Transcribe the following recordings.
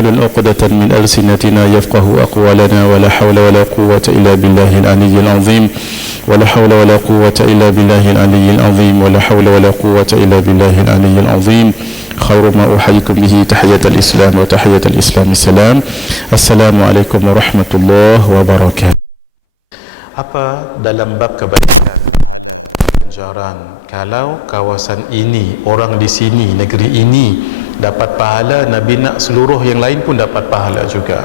واحلل عقدة من ألسنتنا يفقه أقوالنا ولا حول ولا قوة إلا بالله العلي العظيم ولا حول ولا قوة إلا بالله العلي العظيم ولا حول ولا قوة إلا بالله العلي العظيم خير ما أحييكم به تحية الإسلام وتحية الإسلام السلام السلام عليكم ورحمة الله وبركاته. Apa dalam bab kebaikan ganjaran, kalau kawasan ini, orang di sini, negeri ini dapat pahala, Nabi nak seluruh yang lain pun dapat pahala juga.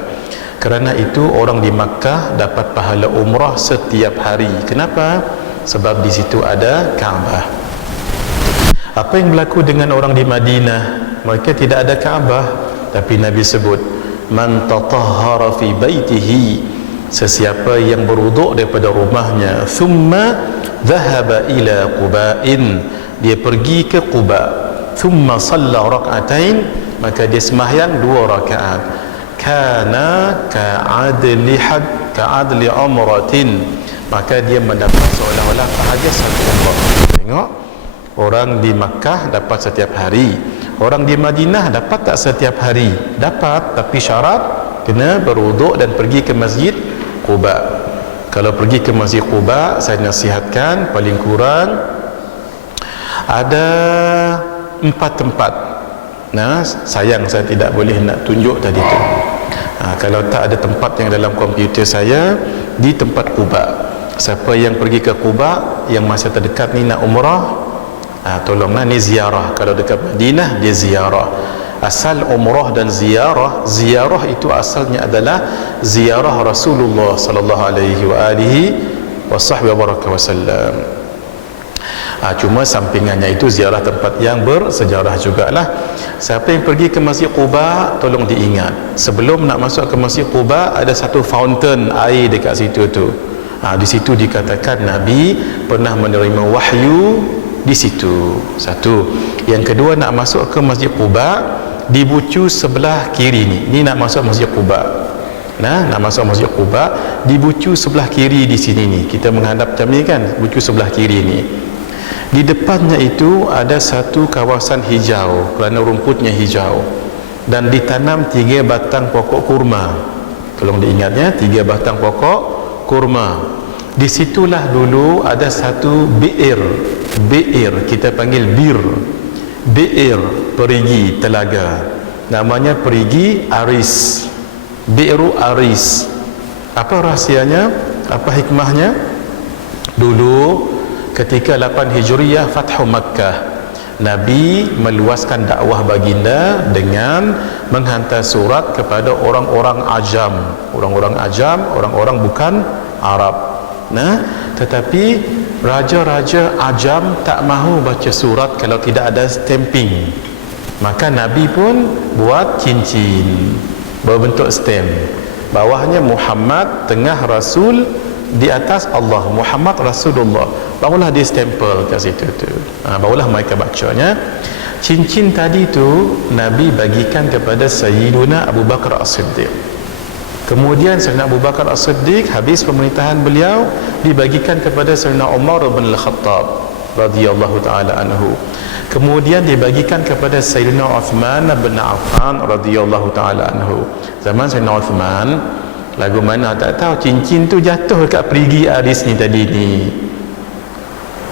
Kerana itu orang di Makkah dapat pahala umrah setiap hari. Kenapa? Sebab di situ ada Kaabah. Apa yang berlaku dengan orang di Madinah? Mereka tidak ada Kaabah, tapi Nabi sebut man tatahhara fi baitihi, sesiapa yang berwuduk daripada rumahnya, thumma dhahaba ila Quba'in, dia pergi ke Quba, thumma salla rak'atain, maka dia sembahyang 2 rakaat, kana ka'adli umratin, maka dia mendapat seolah-olah sahaja satu umrah. Tengok, orang di Makkah dapat setiap hari, orang di Madinah dapat tak setiap hari? Dapat, tapi syarat kena berwuduk dan pergi ke masjid Quba. Kalau pergi ke masjid Quba, saya nasihatkan paling kurang ada 4 tempat. Nah, sayang saya tidak boleh nak tunjuk tadi tu. Kalau tak ada tempat yang dalam komputer saya, di tempat Quba. Siapa yang pergi ke Quba yang masa terdekat ni nak umrah, tolonglah ni ziarah. Kalau dekat Madinah dia ziarah. Asal umrah dan ziarah, ziarah itu asalnya adalah ziarah Rasulullah sallallahu alaihi wasallam. Cuma sampingannya itu ziarah tempat yang bersejarah jugalah. Siapa yang pergi ke Masjid Quba, tolong diingat, sebelum nak masuk ke Masjid Quba ada satu fountain air dekat situ tu. Di situ dikatakan Nabi pernah menerima wahyu di situ. Satu. Yang kedua, nak masuk ke Masjid Quba, di bucu sebelah kiri ni nak masuk Masjid Quba. Nak masuk Masjid Quba, di bucu sebelah kiri di sini ni, kita menghadap macam ni kan, bucu sebelah kiri ni. Di depannya itu ada satu kawasan hijau, kerana rumputnya hijau, dan ditanam 3 batang pokok kurma. Tolong diingatnya, 3 batang pokok kurma. Di situlah dulu ada satu bi'ir, kita panggil bi'ir, perigi, telaga, namanya perigi Aris, bi'ru Aris. Apa rahsianya? Apa hikmahnya? Dulu ketika 8 Hijriyah Fathu Makkah, Nabi meluaskan dakwah baginda dengan menghantar surat kepada orang-orang ajam, orang-orang bukan Arab. Tetapi raja-raja ajam tak mahu baca surat kalau tidak ada stamping. Maka Nabi pun buat cincin berbentuk stamp, bawahnya Muhammad, tengah Rasul, di atas Allah, Muhammad Rasulullah. Barulah dia stempel kat situ tu. Barulah mereka bacanya. Cincin tadi tu Nabi bagikan kepada Sayyiduna Abu Bakar As-Siddiq. Kemudian Sayyidina Abu Bakar As-Siddiq, habis pemerintahan beliau, dibagikan kepada Sayyidina Umar bin Al-Khattab radhiyallahu taala anhu. Kemudian dibagikan kepada Sayyidina Uthman bin Affan radhiyallahu taala anhu. Zaman Sayyidina Uthman, lagu mana tak tahu, cincin tu jatuh dekat perigi Aris ni tadi ni.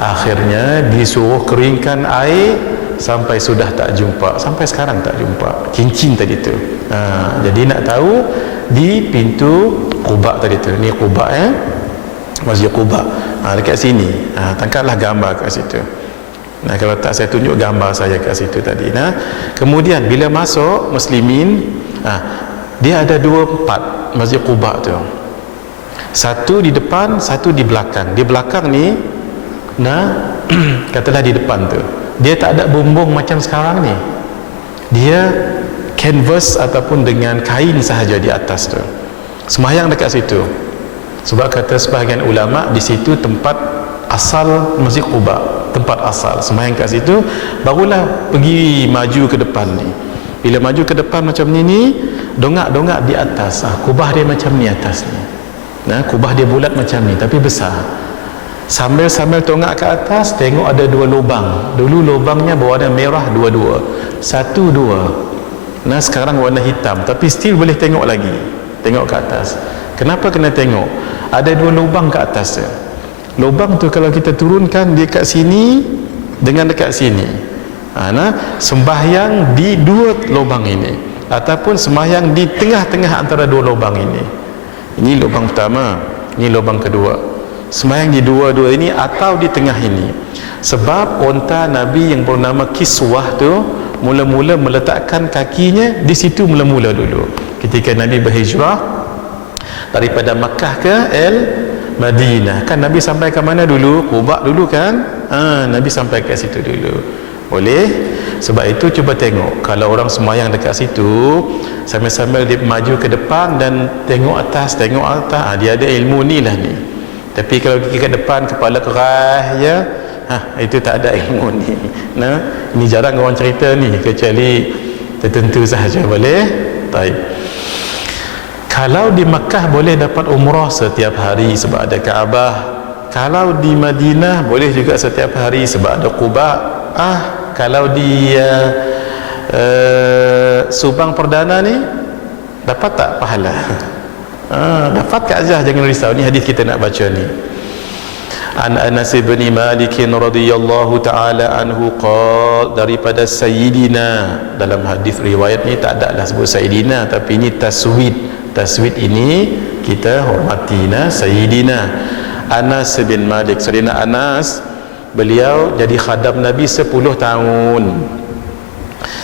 Akhirnya disuruh keringkan air sampai sudah tak jumpa, sampai sekarang tak jumpa cincin tadi tu. Jadi nak tahu, di pintu Quba tadi tu, ni Quba Masjid Quba, dekat sini. Tangkaplah gambar kat situ. Kalau tak saya tunjuk gambar saya kat situ tadi. Kemudian bila masuk muslimin, dia ada 2 part Masjid Quba tu. Satu di depan, satu di belakang. Di belakang ni, katalah di depan tu, dia tak ada bumbung macam sekarang ni. Dia canvas ataupun dengan kain sahaja di atas tu. Sembahyang dekat situ. Sebab kata sebahagian ulama, di situ tempat asal Masjid Quba, tempat asal. Sembahyang kat situ, barulah pergi maju ke depan ni. Bila maju ke depan macam ni, dongak-dongak di atas. Kubah dia macam ni atas ni. Kubah dia bulat macam ni, tapi besar. Sambil-sambil tongak ke atas, tengok ada 2 lubang. Dulu lubangnya berwarna merah dua-dua. 1, 2. Nah, sekarang warna hitam, tapi still boleh tengok lagi. Tengok ke atas. Kenapa kena tengok? Ada 2 lubang ke atas dia. Lubang tu kalau kita turunkan dia kat sini dengan dekat sini. Nah, sembahyang di 2 lubang ini, ataupun sembahyang di tengah-tengah antara 2 lubang ini. Ini lubang pertama, ini lubang kedua. Sembahyang di 2 ini atau di tengah ini. Sebab unta Nabi yang bernama Kiswah tu mula-mula meletakkan kakinya di situ mula-mula dulu ketika Nabi berhijrah daripada Makkah ke Madinah. Kan Nabi sampai ke mana dulu? Quba dulu kan? Nabi sampai ke situ dulu. Boleh? Sebab itu cuba tengok, kalau orang sembahyang dekat situ sambil-sambil dia maju ke depan dan tengok atas, dia ada ilmu ni lah ni. Tapi kalau pergi ke depan kepala kerah je, itu tak ada ilmu ni. Nah, ini jarang orang cerita ni, kecuali tertentu sahaja. Boleh? Baik. Kalau di Makkah boleh dapat umrah setiap hari sebab ada Kaabah. Kalau di Madinah boleh juga setiap hari sebab ada Quba. Kalau di Subang Perdana ni dapat tak pahala? Dapat ke Azah, jangan risau. Ni hadis kita nak baca ni. An Anas bin Malik radhiyallahu taala anhu qala, daripada Sayyidina. Dalam hadis riwayat ni tak ada lah sebut Sayyidina, tapi ini taswid ini kita hormati. Sayyidina Anas bin Malik. Sayyidina Anas, beliau jadi khadam Nabi 10 tahun.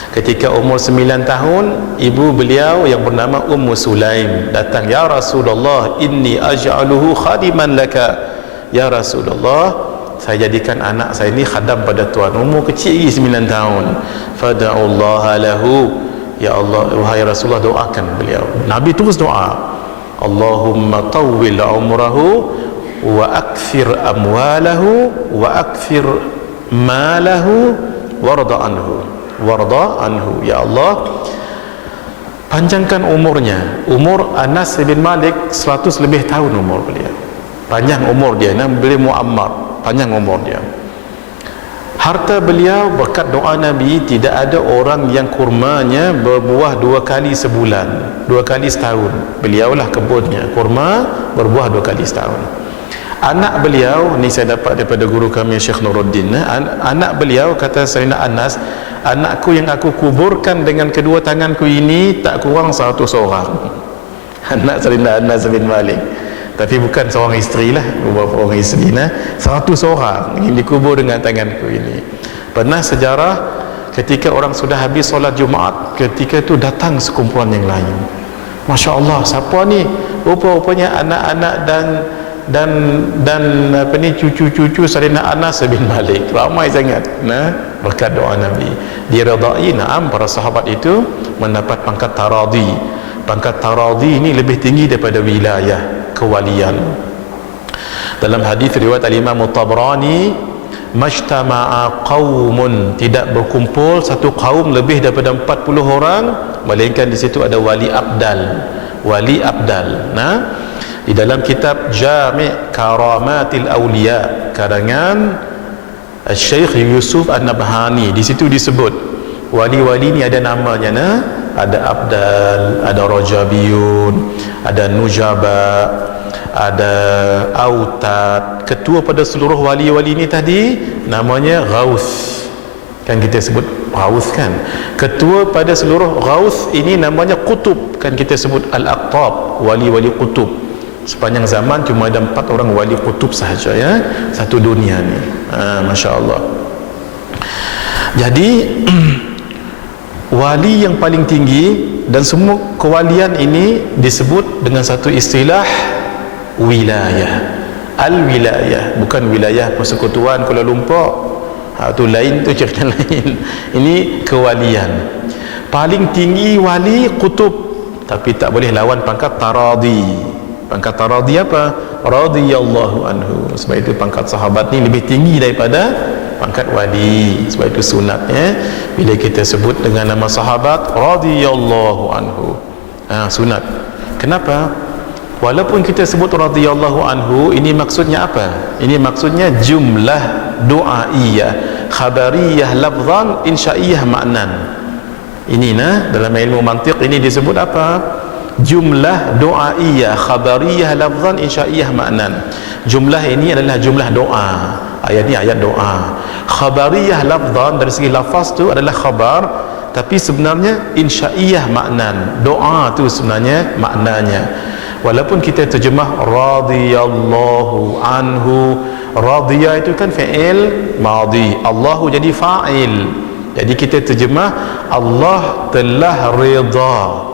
Ketika umur 9 tahun, ibu beliau yang bernama Ummu Sulaim datang, "Ya Rasulullah, inni aj'aluhu khadiman laka." Ya Rasulullah, saya jadikan anak saya ni khadam pada Tuhan. Umur kecil lagi 9 tahun. Fada'ullaha lahu. Ya Allah, wahai Rasulullah, doakan beliau. Nabi terus doa, Allahumma tawwil umrahu wa akthir amwalahu wa akthir malahu warda anhu. Ya Allah, panjangkan umurnya. Umur Anas bin Malik 100 lebih tahun umur beliau. Panjang umur dia, beliau muammar, panjang umur dia. Harta beliau berkat doa Nabi, tidak ada orang yang kurmanya berbuah 2 kali sebulan, 2 kali setahun. Beliaulah kebunnya, kurma berbuah 2 kali setahun. Anak beliau ni saya dapat daripada guru kami Syekh Nuruddin. Anak beliau kata Sayyidina Anas, anakku yang aku kuburkan dengan kedua tanganku ini tak kurang 100 orang. Anak Sayyidina Anas bin Malik. Tapi bukan seorang isteri lah, beberapa orang isteri. 100 orang yang dikubur dengan tanganku ini. Pernah sejarah ketika orang sudah habis solat Jumaat, ketika itu datang sekumpulan yang lain. Masya Allah, siapa ni? Rupa-rupanya anak-anak dan apa ni, cucu-cucu Sayyidina Anas bin Malik. Ramai sangat. Berkat doa Nabi diredai. Para sahabat itu mendapat pangkat taradhi. Pangkat taradhi ini lebih tinggi daripada wilayah kewalian. Dalam hadis riwayat al-Imam Tabrani, majtama'a qaumun, tidak berkumpul satu kaum lebih daripada 40 orang melainkan di situ ada wali abdal. Di dalam kitab Jami' Karamatil Awliya karangan Syekh Yusuf An-Nabhani, di situ disebut wali-wali ni ada namanya. Ada abdal, ada rajabiyun, ada nujaba, ada autad. Ketua pada seluruh wali-wali ini tadi namanya Ghaus. Kan kita sebut Ghaus kan. Ketua pada seluruh Ghaus ini namanya Qutub. Kan kita sebut Al-Aqtab, wali-wali Qutub. Sepanjang zaman cuma ada 4 orang wali Qutub sahaja, ya, satu dunia ni. Masya Allah. Jadi wali yang paling tinggi dan semua kewalian ini disebut dengan satu istilah wilayah. Al-wilayah, bukan wilayah persekutuan Kuala Lumpur. Itu lain, tu cerita lain. Ini kewalian. Paling tinggi wali Qutub, tapi tak boleh lawan pangkat taradhi. Pangkat taradhi apa? Radhiyallahu anhu. Sebab itu pangkat sahabat ni lebih tinggi daripada pangkat wali. Sebab itu sunatnya bila kita sebut dengan nama sahabat radhiyallahu anhu, sunat. Kenapa? Walaupun kita sebut radhiyallahu anhu, ini maksudnya apa? Ini maksudnya jumlah doaiyah, khabariyah lafzan, insya'iyah maknan. Ini dalam ilmu mantiq ini disebut apa? Jumlah doaiyah, khabariyah, lafzan, insya'iyah, maknan. Jumlah ini adalah jumlah doa. Ayat ni ayat doa. Khabariyah, lafzan, dari segi lafaz tu adalah khabar, tapi sebenarnya insya'iyah, maknan. Doa tu sebenarnya maknanya. Walaupun kita terjemah radhiyallahu anhu, radhiya itu kan fi'il madhi, Allahu jadi fa'il. Jadi kita terjemah Allah telah redha.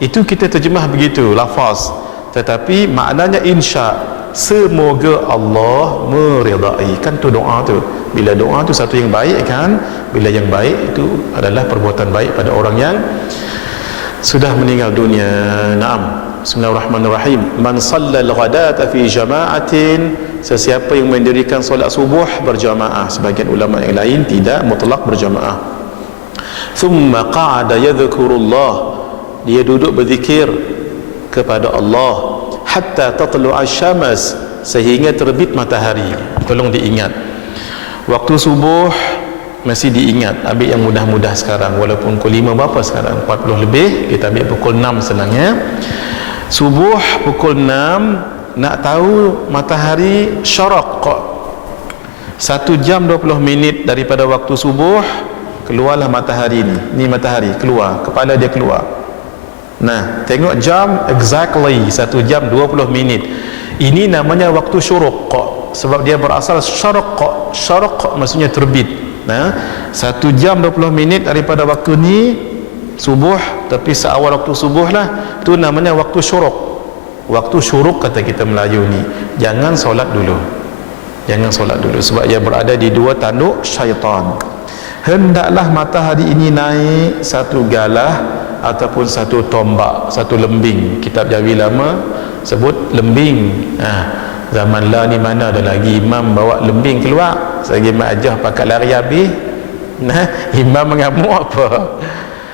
Itu kita terjemah begitu lafaz. Tetapi maknanya insya, semoga Allah meredai. Kan tu doa tu. Bila doa tu satu yang baik kan, bila yang baik itu adalah perbuatan baik pada orang yang sudah meninggal dunia. Naam. Bismillahirrahmanirrahim. Man sallal ghadata fi jama'atin, sesiapa yang mendirikan solat subuh berjamaah. Sebagian ulama yang lain tidak mutlak berjamaah. Thumma qa'ada yadhkurullah, dia duduk berzikir kepada Allah hatta tatlu'a syams, sehingga terbit matahari. Tolong diingat, waktu subuh masih diingat. Ambil yang mudah-mudah sekarang, walaupun pukul 5 berapa sekarang? 40 lebih. Kita ambil pukul 6 senangnya. Subuh pukul 6, nak tahu matahari syaraq, 1 jam 20 minit daripada waktu subuh keluarlah matahari ni. Ni matahari keluar, kepala dia keluar. Nah, tengok jam exactly 1 jam 20 minit. Ini namanya waktu syuruq, sebab dia berasal syaraq. Syaraq maksudnya terbit. Nah, 1 jam 20 minit daripada waktu ni subuh, tapi seawal waktu subuh lah, tu namanya waktu syuruq. Waktu syuruq kata kita Melayu ni. Jangan solat dulu, jangan solat dulu, sebab ia berada di dua tanduk syaitan. Hendaklah matahari ini naik satu galah ataupun satu tombak, satu lembing. Kitab Jawi lama sebut lembing. Zaman lah ni mana ada lagi imam bawa lembing keluar. Selagi mak ajah pakai lari habis, imam mengamuk apa.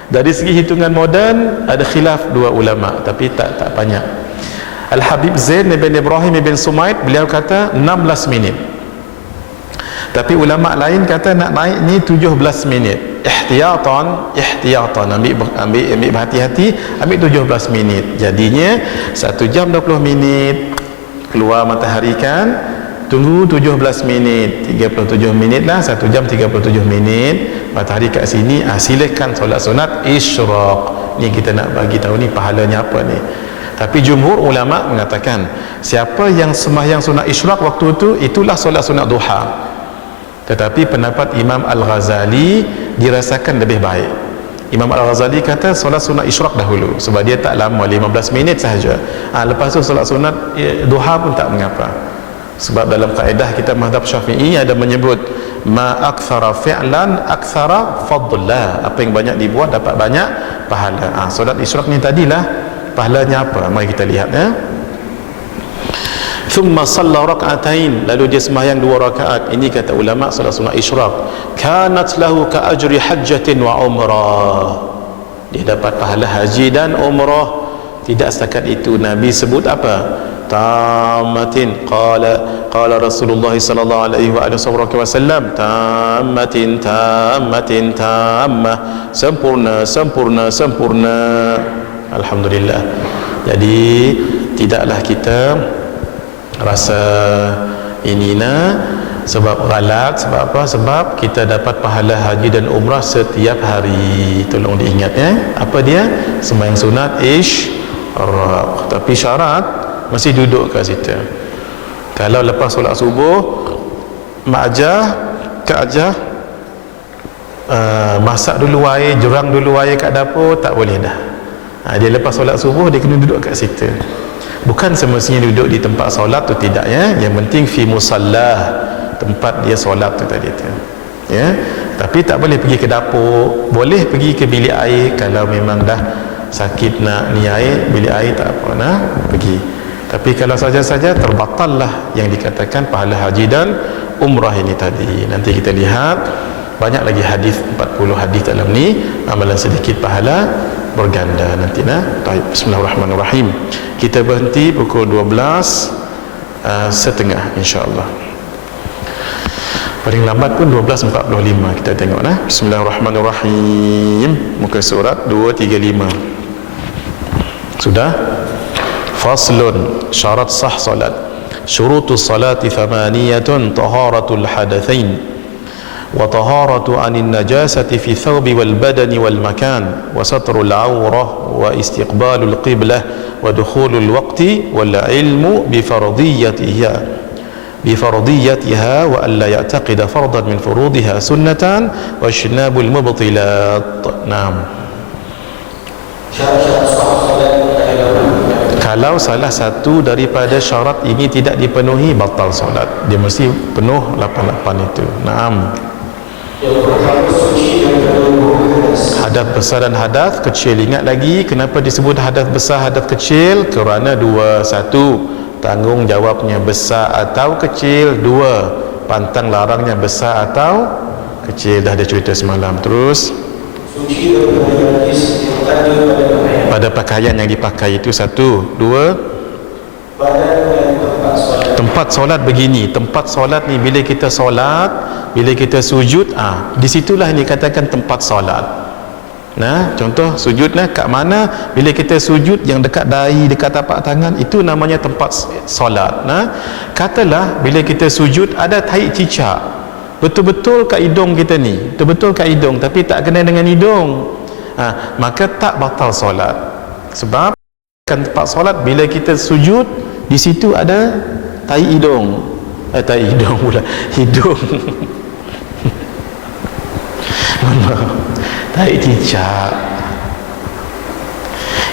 Dari segi hitungan moden ada khilaf dua ulama, tapi tak banyak. Al-Habib Zain bin Ibrahim bin Sumaid, beliau kata 16 minit. Tapi ulama lain kata nak naik ni 17 minit. Ihtiyatan, ambil berhati-hati, ambil 17 minit. Jadinya 1 jam 20 minit keluar matahari kan, tunggu 17 minit, 37 minit lah, 1 jam 37 minit matahari kat sini. Silakan solat sunat isyraq. Ni kita nak bagi tahu ni pahalanya apa ni. Tapi jumhur ulama mengatakan siapa yang sembahyang sunat isyraq waktu itu, itulah solat sunat duha. Tetapi pendapat Imam Al-Ghazali dirasakan lebih baik. Imam Al-Ghazali kata solat sunat isyraq dahulu, sebab dia tak lama, 15 minit sahaja. Lepas tu solat sunat duha pun tak mengapa. Sebab dalam kaedah kita mazhab Syafi'i ada menyebut ma akthara fi'lan akthara fadla, apa yang banyak dibuat dapat banyak pahala. Solat isyraq ni tadilah pahalanya apa? Mari kita lihat ya. Thumma salla rak'atain, lalu dia sembahyang 2 rakaat. Ini kata ulama solat sunat isyraq, kanat lahu ka ajri hajjatin wa umrah, dia dapat pahala haji dan umrah. Tidak setakat itu, Nabi sebut apa? Tammatin, qala Rasulullah sallallahu alaihi wasallam, tammatin tammah, sempurna. Alhamdulillah. Jadi tidaklah kita rasa sebab galak, sebab apa? Sebab kita dapat pahala haji dan umrah setiap hari. Tolong diingat ya. Apa dia? Sembahyang sunat isyraq, tapi syarat masih duduk kat situ. Kalau lepas solat subuh mak ajah masak dulu air, jurang dulu air kat dapur, tak boleh dah. Dia lepas solat subuh dia kena duduk kat situ. Bukan semestinya duduk di tempat solat tu, tidak ya. Yang penting fi musallah, tempat dia solat tu tadi tu ya. Tapi tak boleh pergi ke dapur. Boleh pergi ke bilik air kalau memang dah sakit nak ni air, bilik air tak apa, pergi. Tapi kalau saja-saja terbatal lah yang dikatakan pahala haji dan umrah ini tadi. Nanti kita lihat banyak lagi hadis, 40 hadis dalam ni. Amalan sedikit pahala berganda nanti Baik, bismillahirrahmanirrahim. Kita berhenti pukul 12.30 insya-Allah. paling lambat pun 12.45 kita tengok nah. Bismillahirrahmanirrahim, muka surat 235. Sudah. Faslun, syarat sah salat. Syurutus salati thamaniyatun, taharatul hadathain wa taharatu anin najasati fi thawbi wal badani wal makan wa satrul awrah wa istiqbalul qiblah wa dukhulul waqti wal ilmu bi fardiyatiha wa alla ya'taqida fardan min furudiha sunnatan wa ijtinabul mubtilat. Naam. Kalau salah satu daripada syarat ini tidak dipenuhi, batal solat. Dia mesti penuh 88 itu. Naam. Hadas besar dan hadas kecil. Ingat lagi kenapa disebut hadas besar, hadas kecil? Kerana dua. Satu, tanggungjawabnya besar atau kecil. Dua, pantang larangnya besar atau kecil. Dah ada cerita semalam. Terus pada pakaian yang dipakai itu. Satu. Dua, tempat solat begini. Tempat solat ni bila kita solat, bila kita sujud, disitulah yang dikatakan tempat solat. Nah, contoh sujudlah kat mana? Bila kita sujud yang dekat dahi, dekat tapak tangan, itu namanya tempat solat. Nah, katalah bila kita sujud ada tahi cicak, betul-betul kat hidung kita ni, betul-betul kat hidung, tapi tak kena dengan hidung, maka tak batal solat. Sebab kan tempat solat bila kita sujud, di situ ada tahi hidung, tahi hidung pula, hidung. Tahi cicak.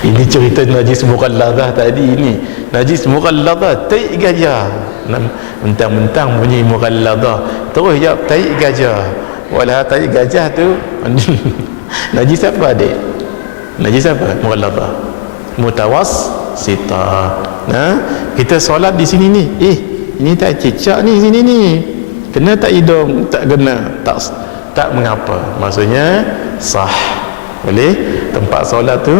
Ini cerita najis mughalladah tadi ni. Najis mughalladah, tahi gajah. Mentang-mentang bunyi mughalladah, terus jawab tahi gajah. Walah tahi gajah tu najis apa adik? Najis apa? Mughalladah. Mutawassitah. Nah, kita solat di sini ni. Ini tahi cicak ni sini ni. Kena tak hidung? Tak kena. Tak mengapa. Maksudnya sah. Boleh. Tempat solat tu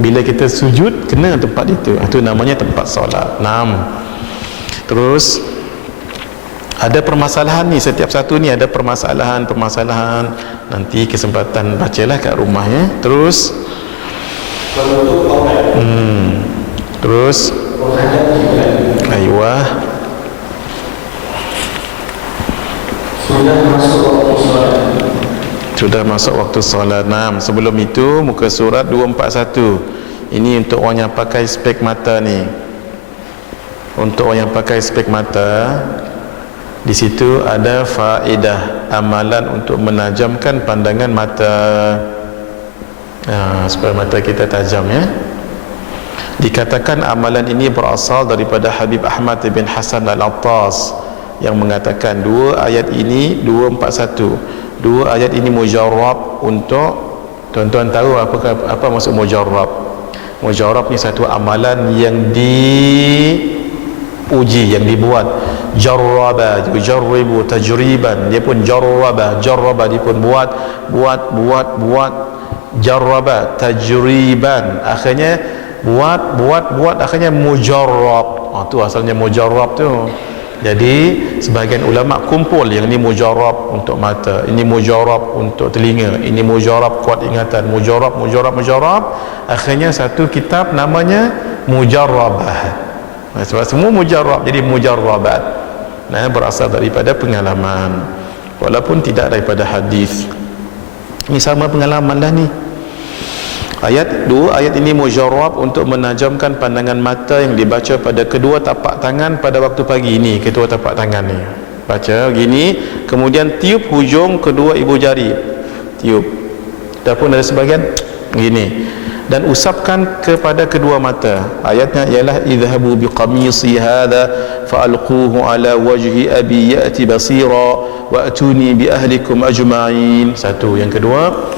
bila kita sujud kena tempat itu. Itu namanya tempat solat. 6. Terus ada permasalahan ni, setiap satu ni ada permasalahan. Nanti kesempatan bacalah kat rumah ya. Terus terus aiyah, sudah masuk waktu solat. Sebelum itu muka surat 241. Ini untuk orang yang pakai spek mata ni. Untuk orang yang pakai spek mata, di situ ada faedah amalan untuk menajamkan pandangan mata, supaya mata kita tajam ya. Dikatakan amalan ini berasal daripada Habib Ahmad bin Hasan Al-Attas yang mengatakan dua ayat ini 241. Dua ayat ini mujarrab untuk, tuan-tuan tahu apa maksud mujarrab? Mujarrab ni satu amalan yang diuji, yang dibuat. Jarraba, yujarribu tajriban, dia pun jarraba, dia pun buat. Jarraba tajriban, akhirnya buat, akhirnya mujarrab. Tu asalnya mujarrab tu. Jadi sebahagian ulama kumpul yang ini mujarrab untuk mata, ini mujarrab untuk telinga, ini mujarrab kuat ingatan, mujarrab. Akhirnya satu kitab namanya mujarrabah. Sebab semua mujarrab jadi mujarrabat. Berasal daripada pengalaman, walaupun tidak daripada hadis. Ini sama pengalaman dah ni. Ayat ini mujarrab untuk menajamkan pandangan mata yang dibaca pada kedua tapak tangan pada waktu pagi. Ini kedua tapak tangan ni baca begini, kemudian tiup hujung kedua ibu jari, tiup. Adapun ada sebagian begini, dan usapkan kepada kedua mata. Ayatnya ialah idhabu biqamisi hadha fa'alquhu ala wajhi abi ya'ti basira wa atuni bi ahlikum ajma'in. Satu. Yang kedua,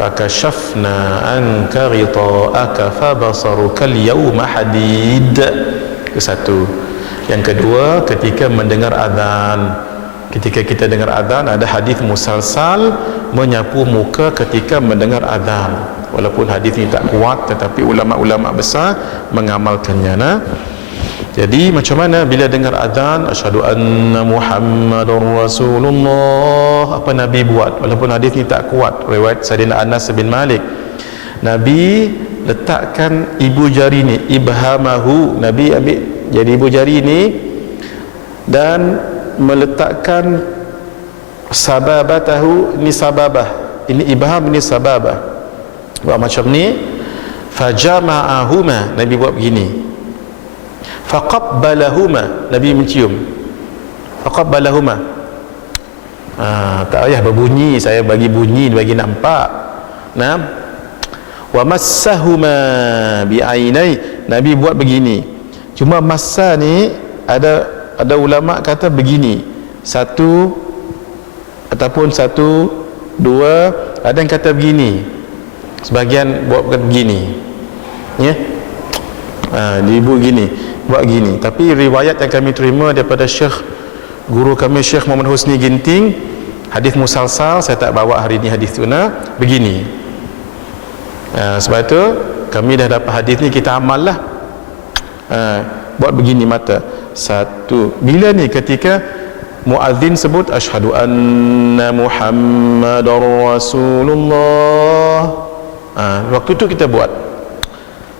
fakashafna anka ghita'aka fabasaruka al-yawma hadid. Itu satu. Yang kedua, ketika mendengar azan, ketika kita dengar azan, ada hadis musalsal menyapu muka ketika mendengar azan. Walaupun hadis ini tak kuat, tetapi ulama-ulama besar mengamalkannya. Jadi macam mana bila dengar azan asyhadu anna Muhammadar Rasulullah, apa Nabi buat? Walaupun hadis ni tak kuat, riwayat Sayyidina Anas bin Malik, Nabi letakkan ibu jari ni, ibhamahu, Nabi ambil jadi ibu jari ni dan meletakkan sababatahu, ni sababah, ini ibham, ni sababah, buat macam ni. Fajama'ahuma, Nabi buat begini. Faqabbalahuma, Nabi mencium. Faqabbalahuma, tak payah berbunyi, saya bagi bunyi, bagi nampak. Nah, wa massahuma bi'ainai, Nabi buat begini. Cuma massa ni ada ulama kata begini, satu ataupun satu, dua, ada yang kata begini, sebagian buat begini, ya, ibu gini, buat gini. Tapi riwayat yang kami terima daripada Syekh, guru kami Syekh Muhammad Husni Ginting, hadis musalsal, saya tak bawa hari ni hadis tu, begini. Sebab itu kami dah dapat hadis ni, kita amal lah. Buat begini mata. Satu, bila ni ketika muadzin sebut asyhadu anna Muhammadar Rasulullah, waktu tu kita buat.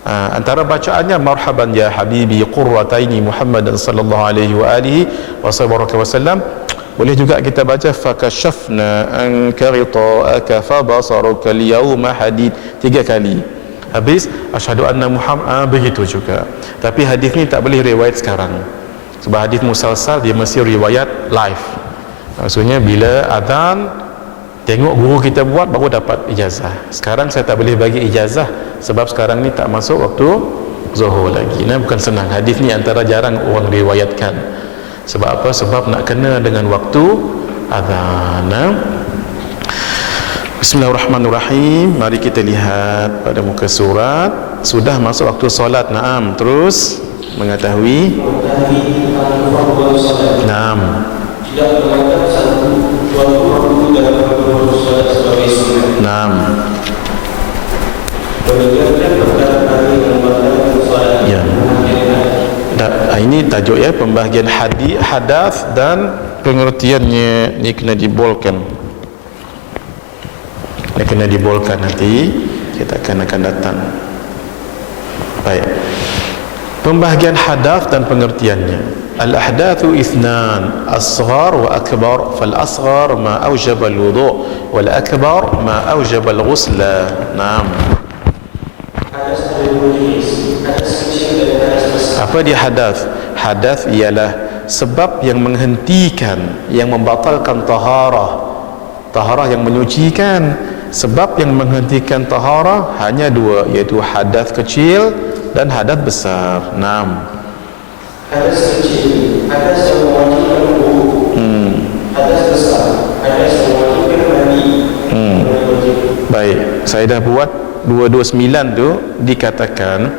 Antara bacaannya marhaban ya habibi qurrataini Muhammadan sallallahu alaihi wa alihi wasallam. Boleh juga kita baca fakashafna anka ghita'aka fabasaruka al-yawma hadid, 3 kali. Habis asyhadu anna Muhammad, begitu juga. Tapi hadis ni tak boleh riwayat sekarang, sebab hadis musalsal dia mesti riwayat live. Maksudnya bila azan tengok guru kita buat baru dapat ijazah. Sekarang saya tak boleh bagi ijazah sebab sekarang ni tak masuk waktu zuhur lagi. Nah, bukan senang. Hadis ni antara jarang orang riwayatkan. Sebab apa? Sebab nak kena dengan waktu azan. Bismillahirrahmanirrahim. Mari kita lihat pada muka surat. Sudah masuk waktu solat. Naam. Terus mengetahui. Naam. Tidak mengatakan satu waktu dalam solat sebagai sunat. Naam. Ya. Ini tajuk ya, pembahagian hadas dan pengertiannya. Ini kena dibolkan. Ini kena dibolkan, nanti kita akan datang. Baik. Pembahagian hadas dan pengertiannya. Al-ahdathu ithnan, asghar wa akbar. Fal-asghar ma awjaba al-wudu' wal-akbar ma awjaba al-ghusla. Naam. Apa dia hadas? Hadas ialah sebab yang menghentikan, yang membatalkan taharah. Taharah yang menyucikan. Sebab yang menghentikan taharah hanya 2, iaitu hadas kecil dan hadas besar. Naam. Hadas kecil, hadas yang mewajibkan wudu. Hadas besar, hadas yang mewajibkan mandi. Baik, saya dah buat 229 tu, dikatakan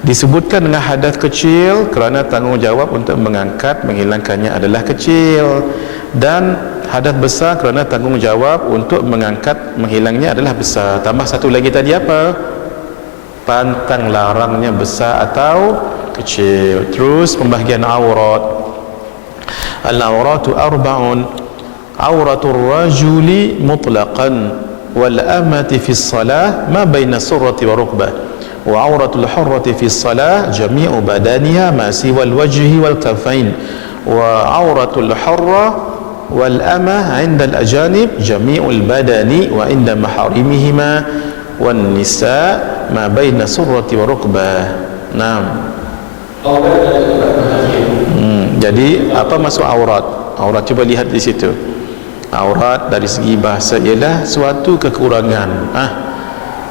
disebutkan dengan hadas kecil kerana tanggungjawab untuk mengangkat, menghilangkannya adalah kecil, dan hadas besar kerana tanggungjawab untuk mengangkat, menghilangnya adalah besar. Tambah satu lagi tadi apa? Pantang larangnya besar atau kecil. Terus pembahagian aurat. Al-auratu arba'un. Auratul rajuli mutlaqan wal amati fi salah ma baina surrati wa rukbah. Wa auratul hurrati fi salah jami'u badaniha ma siwa al-wajhi wal kaffain. Wa auratul hurra wal amah 'inda al-ajanib jami'ul badani wa 'inda maharimihima wan nisa ma baina surrati wa rukbah. Naam. Jadi apa maksud aurat? Aurat cuba lihat di situ. Aurat dari segi bahasa ialah suatu kekurangan.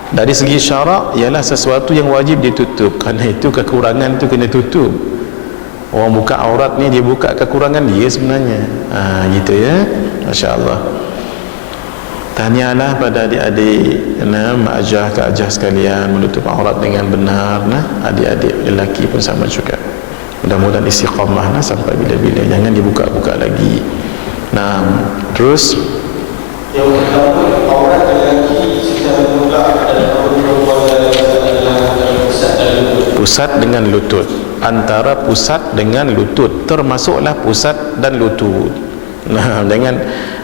Dari segi syarak ialah sesuatu yang wajib ditutup. Kerana itu kekurangan itu kena tutup. Orang buka aurat ni dia buka kekurangan dia sebenarnya. Gitu ya. Masya-Allah. Tanyalah pada adik-adik, mak-ajah, kak-ajah sekalian, menutup aurat dengan benar. Adik-adik lelaki pun sama juga. Mudah-mudahan istiqamah sampai bila-bila. Jangan dibuka-buka lagi. Nah, terus yang pertama, aurat lelaki secara mutlak adalah aurat perempuan adalah pusat dan lutut. Pusat dengan lutut. antara pusat dengan lutut, termasuklah pusat dan lutut. Nah, jangan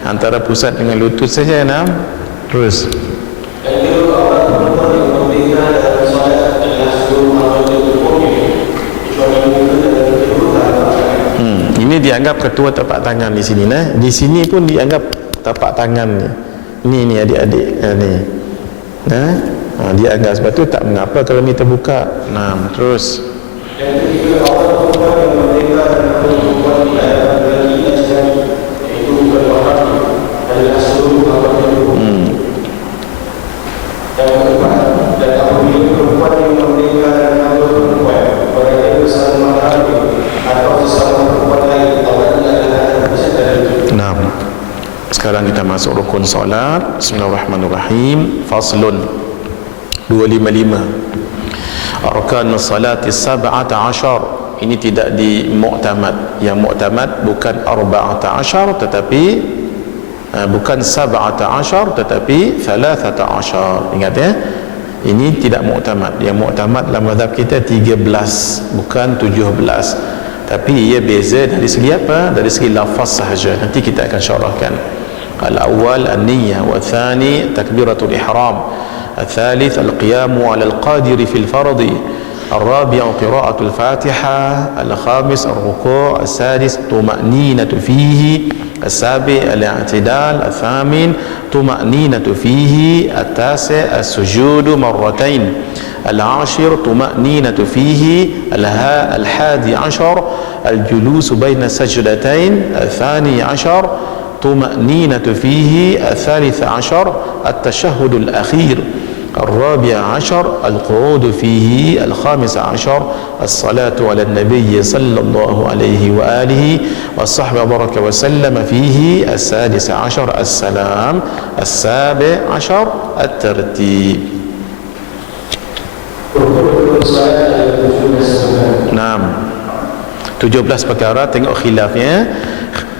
antara pusat dengan lutut saja. Nah, terus ini dianggap ketua tapak tangan di sini. Nah, di sini pun dianggap tapak tangan ni. Ni adik-adik ni. Nah, dia anggap sebab tu tak mengapa kalau ni terbuka. Nah, terus sekarang kita masuk rukun solat. Bismillahirrahmanirrahim. Faslun 255 arkan salati 17. Ini tidak di mu'tamad. Yang mu'tamad bukan 14 tetapi bukan 17 tetapi 13. Ingat ya, ini tidak mu'tamad. Yang mu'tamad dalam mazhab kita 13 bukan 17, tapi ia beza dari segi apa? Dari segi lafaz sahaja. Nanti kita akan syarahkan. Al-awwal an-niyyah, wa thani takbiratul ihram, al-thalith al-qiyamu 'ala al-qadir fil fardhi, al-rabi'u qira'atul fatihah, al-khamis ar-ruku', al-sadis tuma'ninatu fihi, al-sabi' al-i'tidal, al-thamin tuma'ninatu fihi, al-tasi' as-sujudu marratain, al-ashir tuma'ninatu fihi, al-hadi 'ashar al-julusu baina sajdatain, al-thani 'ashar طمأنينة فيه، الثالث عشر التشهد الأخير، الرابع عشر القعود فيه، الخامس عشر الصلاة على النبي صلى الله عليه وآله والصحبه بارك وسلم فيه، السادس عشر السلام، السابع عشر الترتيب. Naam, 17 perkara. Tengok khilafnya.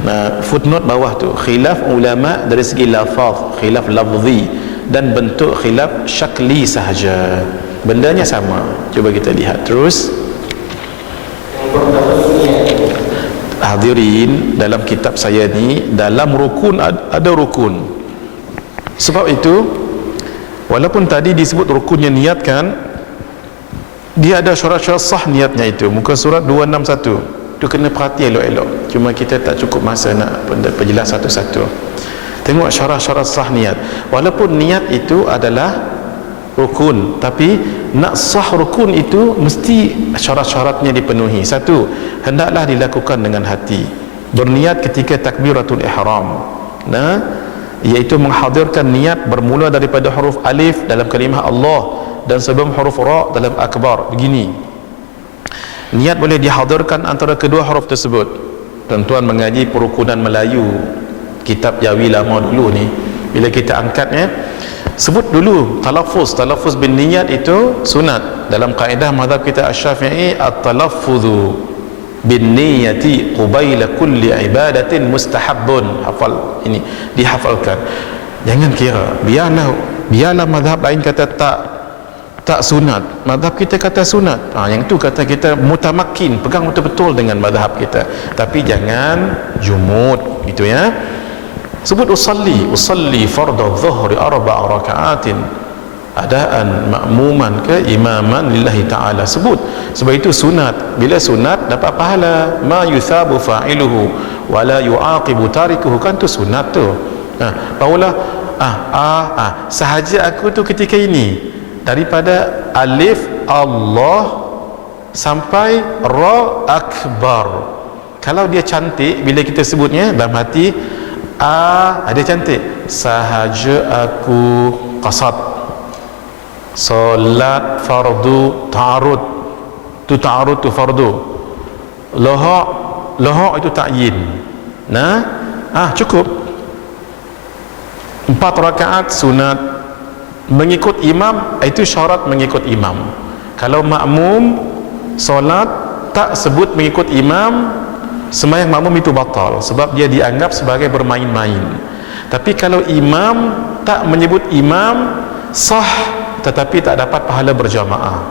Nah, footnote bawah tu, khilaf ulama dari segi lafaz, khilaf lafzi, dan bentuk khilaf syakli sahaja. Bendanya sama. Cuba kita lihat terus. Hadirin, dalam kitab saya ni, dalam rukun ada rukun. Sebab itu, walaupun tadi disebut rukunnya niat kan, dia ada syarat-syarat sah niatnya itu. Muka surat 261. Itu kena perhati elok-elok. Cuma kita tak cukup masa nak perjelas satu-satu. Tengok syarat-syarat sah niat. Walaupun niat itu adalah rukun, tapi nak sah rukun itu mesti syarat-syaratnya dipenuhi. Satu, hendaklah dilakukan dengan hati. Berniat ketika takbiratul ihram. Nah, iaitu menghadirkan niat bermula daripada huruf alif dalam kalimah Allah dan sebelum huruf ra dalam akbar. Begini. Niat boleh dihadirkan antara kedua huruf tersebut. Tuan-tuan mengaji perukunan Melayu, kitab Jawi lama dulu ni, bila kita angkatnya, sebut dulu talaffuz bin niat itu sunat. Dalam kaedah mazhab kita Asy-Syafi'i, at-talaffudzu bin niyati qubaila kulli ibadatin mustahabbun. Hafal ini, dihafalkan. Jangan kira biarlah mazhab lain kata tak sunat, mazhab kita kata sunat. Yang tu kata kita mutamakin, pegang betul-betul dengan mazhab kita. Tapi jangan jumud gitu ya. Sebut usalli fardhu dhuhri 4 raka'atin adaan ma'muman ke imaman lillahi ta'ala. Sebut. Sebab itu sunat. Bila sunat dapat pahala. Ma yuthabu fa'iluhu wa la yu'aqibu tarikuhu, kan tu sunat tu. Barulah sahaja aku tu ketika ini daripada alif Allah sampai ra akbar. Kalau dia cantik, bila kita sebutnya dalam hati, dia cantik. Sahaja aku qasad, solat fardu ta'arud, tu ta'arud tu fardu, lohak itu ta'yin. Nah, cukup. 4 rakaat sunat. Mengikut imam, itu syarat mengikut imam. Kalau makmum solat tak sebut mengikut imam, sembahyang makmum itu batal, sebab dia dianggap sebagai bermain-main. Tapi kalau imam tak menyebut imam, sah, tetapi tak dapat pahala berjamaah.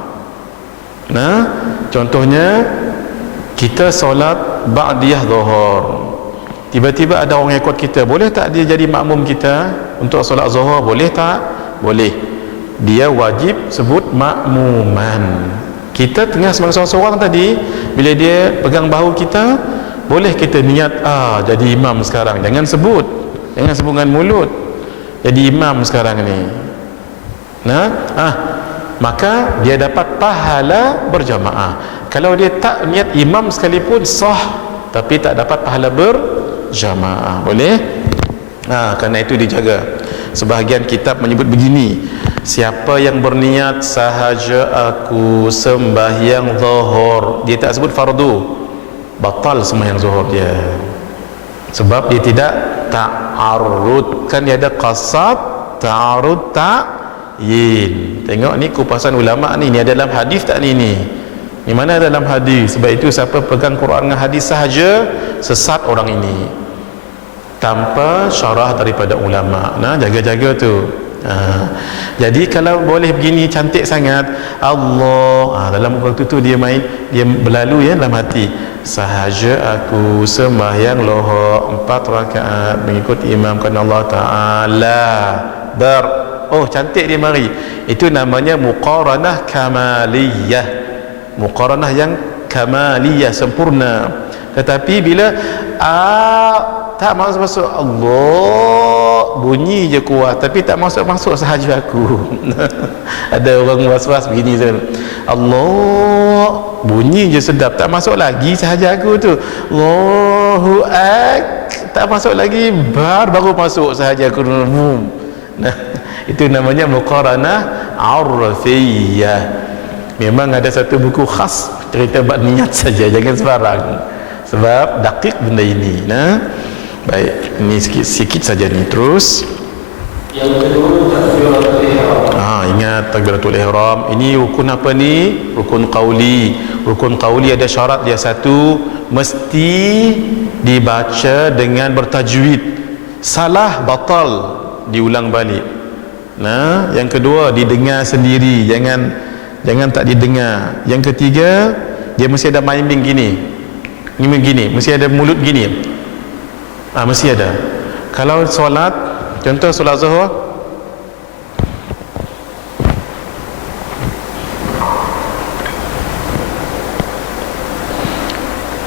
Nah, contohnya kita solat ba'diyah zuhur, tiba-tiba ada orang ikut kita, boleh tak dia jadi makmum kita untuk solat zuhur? Boleh tak? Boleh. Dia wajib sebut makmuman. Kita tengah sembahyang seorang-seorang tadi, bila dia pegang bahu kita, boleh kita niat jadi imam sekarang. Jangan sebut dengan mulut, jadi imam sekarang ni. Nah, maka dia dapat pahala berjamaah. Kalau dia tak niat imam sekalipun sah, tapi tak dapat pahala berjamaah. Boleh? Kerana itu dijaga. Sebahagian kitab menyebut begini: siapa yang berniat sahaja aku sembahyang zuhur, dia tak sebut fardu, batal sembahyang zuhur dia, sebab dia tidak ta'arud. Kan dia ada qasad, ta'arud, ta'yin. Tengok ni kupasan ulama ni ada dalam hadis tak ni? Ni mana dalam hadis? Sebab itu siapa pegang Quran dengan hadis sahaja, sesat orang ini tanpa syarah daripada ulama. Nah, jaga-jaga tu. Jadi kalau boleh begini cantik sangat Allah, dalam waktu tu dia berlalu ya dalam hati, sahaja aku sembahyang lohor 4 rakaat mengikut imam kerana Allah Ta'ala cantik dia mari. Itu namanya muqaranah kamaliyah, muqaranah yang kamaliyah, sempurna. Tetapi bila tak masuk Allah, bunyi je kuat tapi tak masuk sahaja aku. Ada orang was-was begini kan, Allah bunyi je sedap, tak masuk lagi sahaja aku tu. Allahu tak masuk lagi, baru masuk sahaja aku. Nah, itu namanya muqaranah arfiyah. Memang ada satu buku khas cerita bab niat saja, jangan sembarang, sebab dakik benda ini. Nah, baik, ini sikit saja ni. Terus yang kedua, takbiratul ihram. Ingat takbiratul ihram ini rukun apa ni? Rukun qauli. Rukun qauli ada syarat dia. Satu, mesti dibaca dengan bertajwid, salah batal diulang balik. Nah, yang kedua, didengar sendiri, jangan tak didengar. Yang ketiga, dia mesti ada miming gini, mesti ada mulut gini. Mesti ada. Kalau solat, contoh solat zuhur,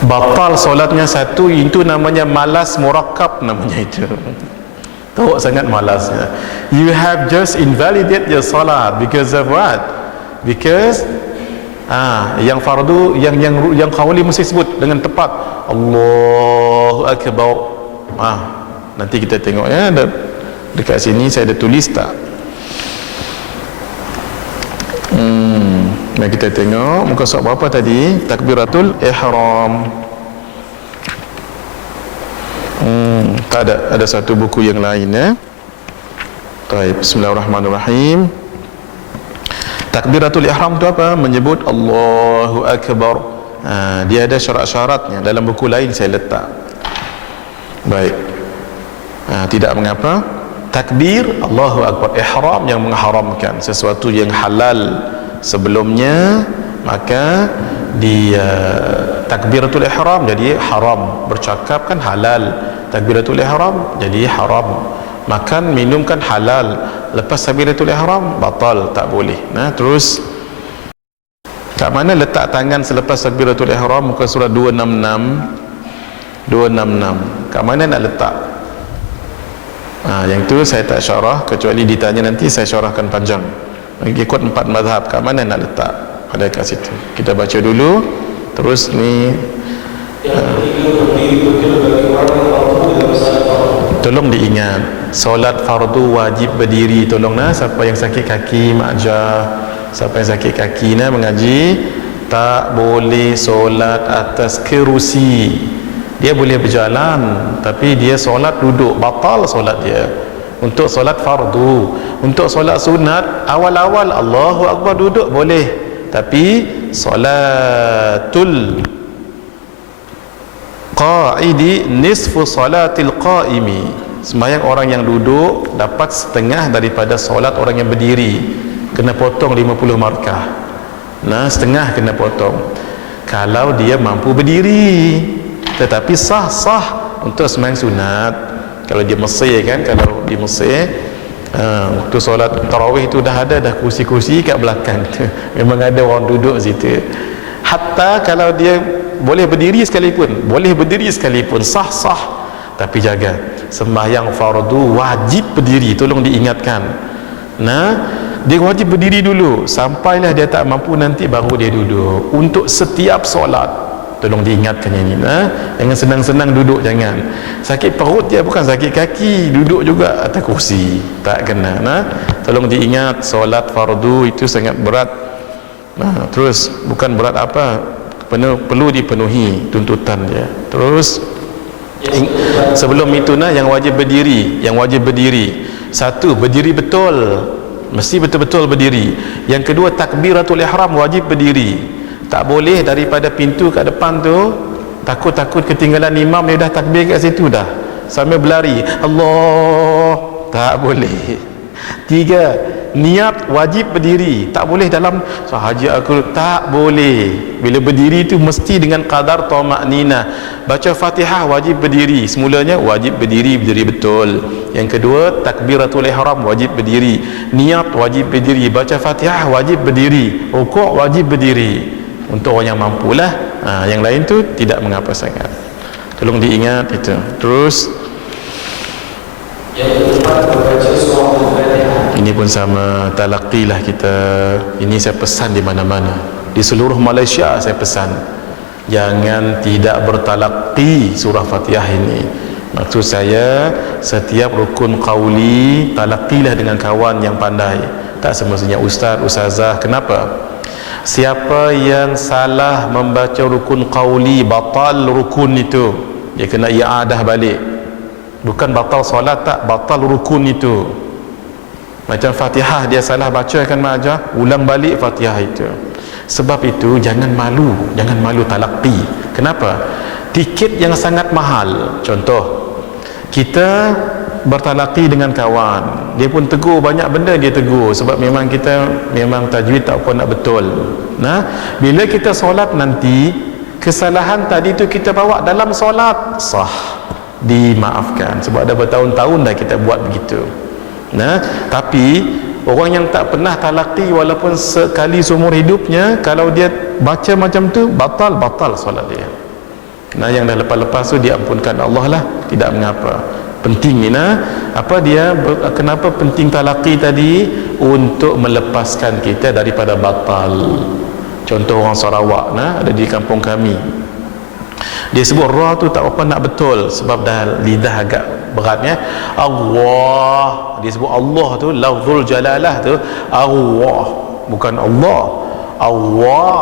batal solatnya satu, itu namanya malas murakkab namanya itu. Tahu sangat malasnya. You have just invalidate your salat because of what? Because yang fardu, yang qauli mesti sebut dengan tepat, Allahu akbar. Nanti kita tengok ya, dekat sini saya ada tulis tak? Mari kita tengok muka surat berapa tadi? Takbiratul ihram. Tak ada satu buku yang lain ya. Baik, bismillahirrahmanirrahim. Takbiratul ihram tu apa? Menyebut Allahu akbar. Dia ada syarat-syaratnya, dalam buku lain saya letak. Baik, tidak mengapa. Takbir Allahu akbar, ihram yang mengharamkan sesuatu yang halal sebelumnya, maka di takbiratul ihram jadi haram. Bercakap kan halal, takbiratul ihram jadi haram. Makan minum kan halal, lepas takbiratul ihram batal, tak boleh. Nah, terus kat mana letak tangan selepas takbiratul ihram? Muka surat 266. Kat mana nak letak? Yang tu saya tak syarah, kecuali ditanya nanti saya syarahkan panjang. Ikut 4 mazhab, kat mana nak letak? Ada kat situ. Kita baca dulu. Terus ni tolong diingat, solat fardu wajib berdiri. Tolonglah siapa yang sakit kaki, makjah, siapa yang sakit kaki mengaji, tak boleh solat atas kerusi. Dia boleh berjalan, tapi dia solat duduk, batal solat dia. Untuk solat fardu, untuk solat sunat, awal-awal Allahu akbar duduk boleh, tapi solatul qaidi nisfu salatil qaimi, sembahyang orang yang duduk dapat setengah daripada solat orang yang berdiri, kena potong 50 markah. Nah, setengah kena potong. Kalau dia mampu berdiri, tetapi sah untuk sembahyang sunat. Kalau di Mesir kan, kalau di Mesir waktu solat tarawih tu dah ada kursi-kursi kat belakang tu. Memang ada orang duduk situ. Hatta kalau dia boleh berdiri sekalipun, sah. Tapi jaga, sembahyang fardu wajib berdiri, tolong diingatkan. Nah, dia wajib berdiri dulu, sampailah dia tak mampu nanti baru dia duduk untuk setiap solat. Tolong diingatkan yang ini. Jangan senang-senang duduk, jangan. Sakit perut dia bukan sakit kaki, duduk juga atas kursi, tak kena. Tolong diingat, solat fardu itu sangat berat. Terus bukan berat apa, perlu dipenuhi tuntutan dia. Terus sebelum itu yang wajib berdiri, satu, berdiri betul, mesti betul-betul berdiri. Yang kedua, takbiratul ihram wajib berdiri. Tak boleh daripada pintu kat depan tu takut ketinggalan imam, dia dah takbir kat situ dah sambil berlari Allah, tak boleh. Tiga, niat wajib berdiri, tak boleh dalam haji aku, tak boleh. Bila berdiri tu mesti dengan qadar tamakninah. Baca Fatihah wajib berdiri, semulanya wajib berdiri betul. Yang kedua, takbiratul ihram wajib berdiri, niat wajib berdiri, baca Fatihah wajib berdiri, rukuk wajib berdiri. Untuk orang yang mampulah. Yang lain tu tidak mengapa sangat. Tolong diingat itu. Terus yang keempat, membaca surah Al-Fatihah. ini pun sama, talaqilah kita. Ini saya pesan di mana-mana, di seluruh Malaysia saya pesan, jangan tidak bertalaqi surah Fatihah ini. Maksud saya, setiap rukun qauli talaqilah dengan kawan yang pandai, tak semestinya ustaz, ustazah. Kenapa? Siapa yang salah membaca rukun qauli, batal rukun itu, dia kena i'adah balik. Bukan batal solat, tak, batal rukun itu. Macam Fatihah dia salah baca, akan mengajar ulang balik Fatihah itu. Sebab itu jangan malu talaqi. Kenapa? Tiket yang sangat mahal. Contoh, kita bertalaqi dengan kawan, dia pun tegur banyak benda, dia tegur sebab memang kita tajwid tak apa nak betul. Nah, bila kita solat nanti, kesalahan tadi tu kita bawa dalam solat, sah, dimaafkan. Sebab dah bertahun-tahun dah kita buat begitu. Nah, tapi orang yang tak pernah talaqi walaupun sekali seumur hidupnya, kalau dia baca macam tu, batal solat dia. Nah, yang dah lepas-lepas tu diampunkan Allah lah, tidak mengapa. Penting ni kenapa penting talaqi tadi? Untuk melepaskan kita daripada batal. Contoh orang Sarawak, ada di kampung kami, dia sebut ra tu tak apa nak betul sebab dah lidah agak beratnya. Allah, dia sebut Allah tu, lafzul jalalah tu Allah, bukan Allah. Allah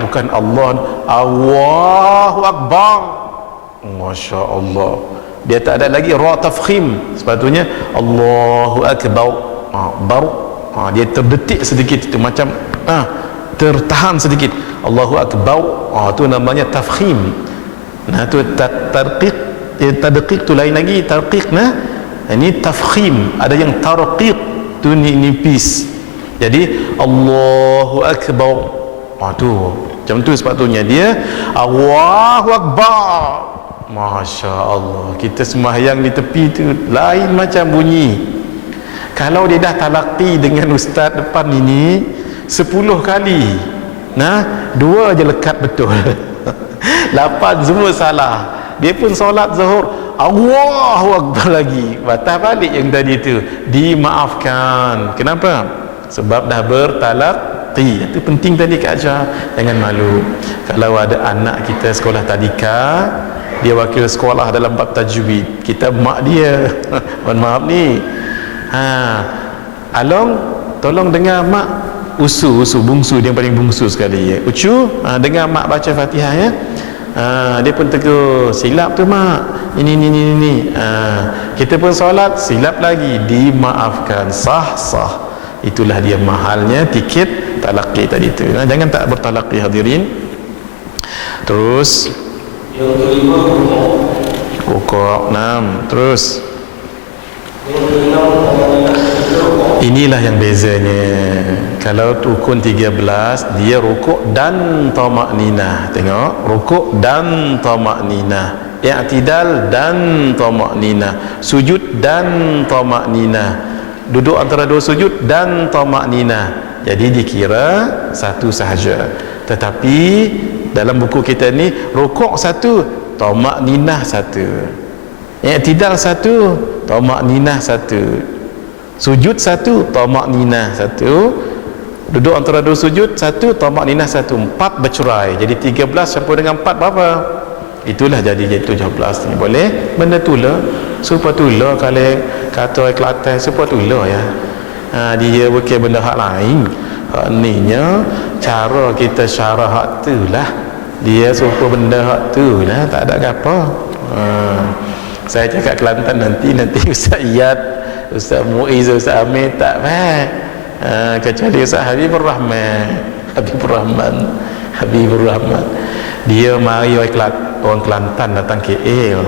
bukan Allah. Allahu Akbar, Masya Allah. Dia tak ada lagi ra tafkhim, sepatutnya Allahu Akbar. Baru dia terdetik sedikit itu, macam tertahan sedikit. Allahu Akbar, tu namanya tafkhim. Nah, tu tarqiq, tadqiq tu lain lagi. Tarqiq, ini tafkhim. Ada yang tarqiq tu nipis. Jadi Allahu Akbar, tu macam tu sepatutnya dia. Allahu Akbar, Masya Allah. Kita sembahyang di tepi tu lain macam bunyi. Kalau dia dah talaqi dengan ustaz depan ini 10 kali, 2 je lekat betul 8 semua salah. Dia pun solat zuhur, Allahu Akbar lagi, batal balik yang tadi tu, dimaafkan. Kenapa? Sebab dah bertalaqi. Itu penting tadi Kak Aja. Jangan malu. Kalau ada anak kita sekolah tadika, dia wakil sekolah dalam bab tajwid, kita mak dia mohon maaf ni, Along, tolong dengar mak, usu bungsu, dia paling bungsu sekali ya. Ucu, dengar mak baca Fatihah ya. Dia pun tegur, silap tu mak, ini. Kita pun solat, silap lagi, dimaafkan, sah. Itulah dia mahalnya tiket talaqi tadi tu. Jangan tak bertalaqi hadirin. Terus yang kelima, rukuk. Terus yang keenam, inilah yang bezanya. Kalau rukun 13 dia rukuk dan tamakninah. Tengok, rukuk dan tamakninah, i'tidal dan tamakninah, sujud dan tamakninah, duduk antara dua sujud dan tamakninah. Jadi dikira satu sahaja. Tetapi dalam buku kita ni rukuk satu, tamakninah satu, i'tidal satu, tamakninah satu, sujud satu, tamakninah satu, duduk antara dua sujud satu, tamakninah satu. 4 bercerai. Jadi 13 campur dengan 4 berapa? Itulah jadi 17 ni. Boleh? Benda tula supaya tula kalau kata Kelantan supaya tula ya. Dia bukan benda hak lain. Hak ni nya cara kita syarah hak tu lah. Dia supaya benda hak tu lah, tak ada apa. Saya cakap Kelantan nanti Ustaz Iyad, Ustaz Muiz, Ustaz Amir tak faham. Kecuali Ustaz Habibur Rahman. Dia mari orang Kelantan datang KL.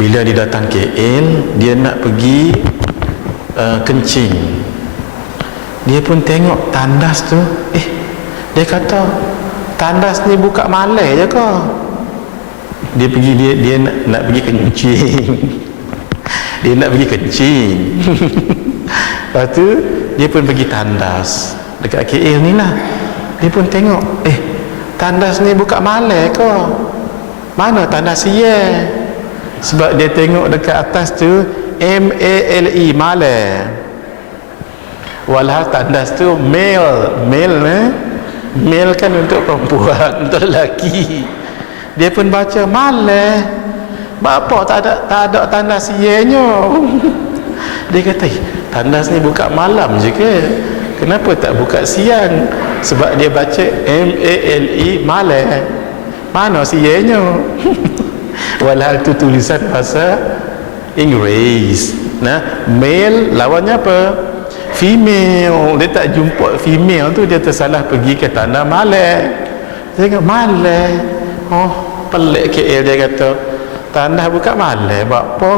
Bila dia datang KL, dia nak pergi kencing. Dia pun tengok tandas tu, dia kata tandas ni buka malai je ke? Dia pergi, dia nak pergi kencing. Dia nak pergi kencing. Lepas tu dia pun pergi tandas dekat KL ni lah. Dia pun tengok, tandas ni buka malai ke? Mana tandas dia? Sebab dia tengok dekat atas tu MALE, malai. Walhal tandas tu male kan untuk perempuan, untuk lelaki. Dia pun baca malai. Bapa tak ada tandas ianya. Dia kata, tandas ni buka malam je ke? Kenapa tak buka siang? Sebab dia baca MALE, malai. Mana sianya? Walhal tu tulisan bahasa Inggeris. Nah, male lawannya apa? Female. Dia tak jumpa female tu, dia tersalah pergi ke tanah malai. Dia kata malai. Oh, pelik KL. Dia kata tanah buka malai buat apa?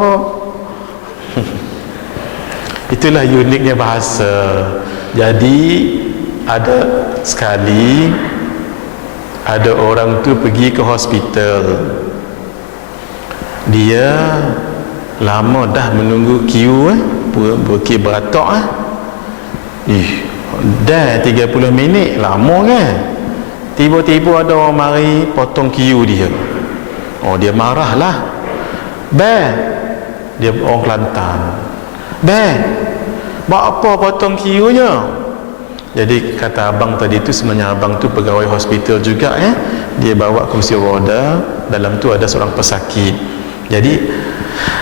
Itulah uniknya bahasa. Jadi ada sekali ada orang tu pergi ke hospital. Dia lama dah menunggu queue, bukit beratok dah 30 minit, lama kan. Tiba-tiba ada orang mari potong queue dia. Oh, dia marah lah. Dia orang Kelantan. Buat apa potong queue nya? Jadi kata abang tadi tu, sebenarnya abang tu pegawai hospital juga Dia bawa kursi roda, dalam tu ada seorang pesakit. Jadi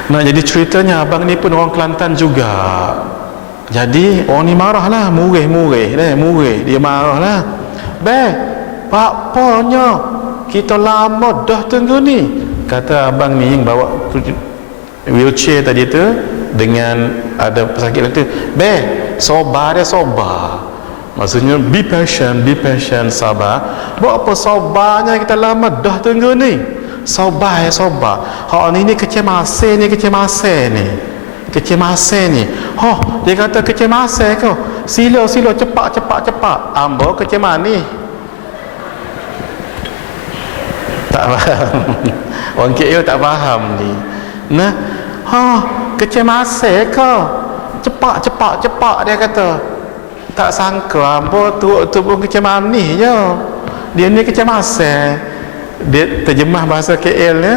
nak jadi ceritanya, abang ni pun orang Kelantan juga. Jadi orang ni marah lah, murih. Dia marah lah. Apanya kita lama dah tunggu ni. Kata abang ni yang bawa wheelchair tadi tu, dengan ada pesakit lain tu, sobar. Maksudnya be patient, sabar. Buat apa sabarnya, kita lama dah tunggu ni. Sabar. Hak ni kecemasan ni. Dia kata kecemasan kau. Sila cepat. Ambo keceman ni. Tak faham. Orang KL tak faham ni. Nah, kecemasan kau. Cepat dia kata. Tak sangka ambo tu pun keceman ni je. Dia ni kecemasan. Dia terjemah bahasa KL ya.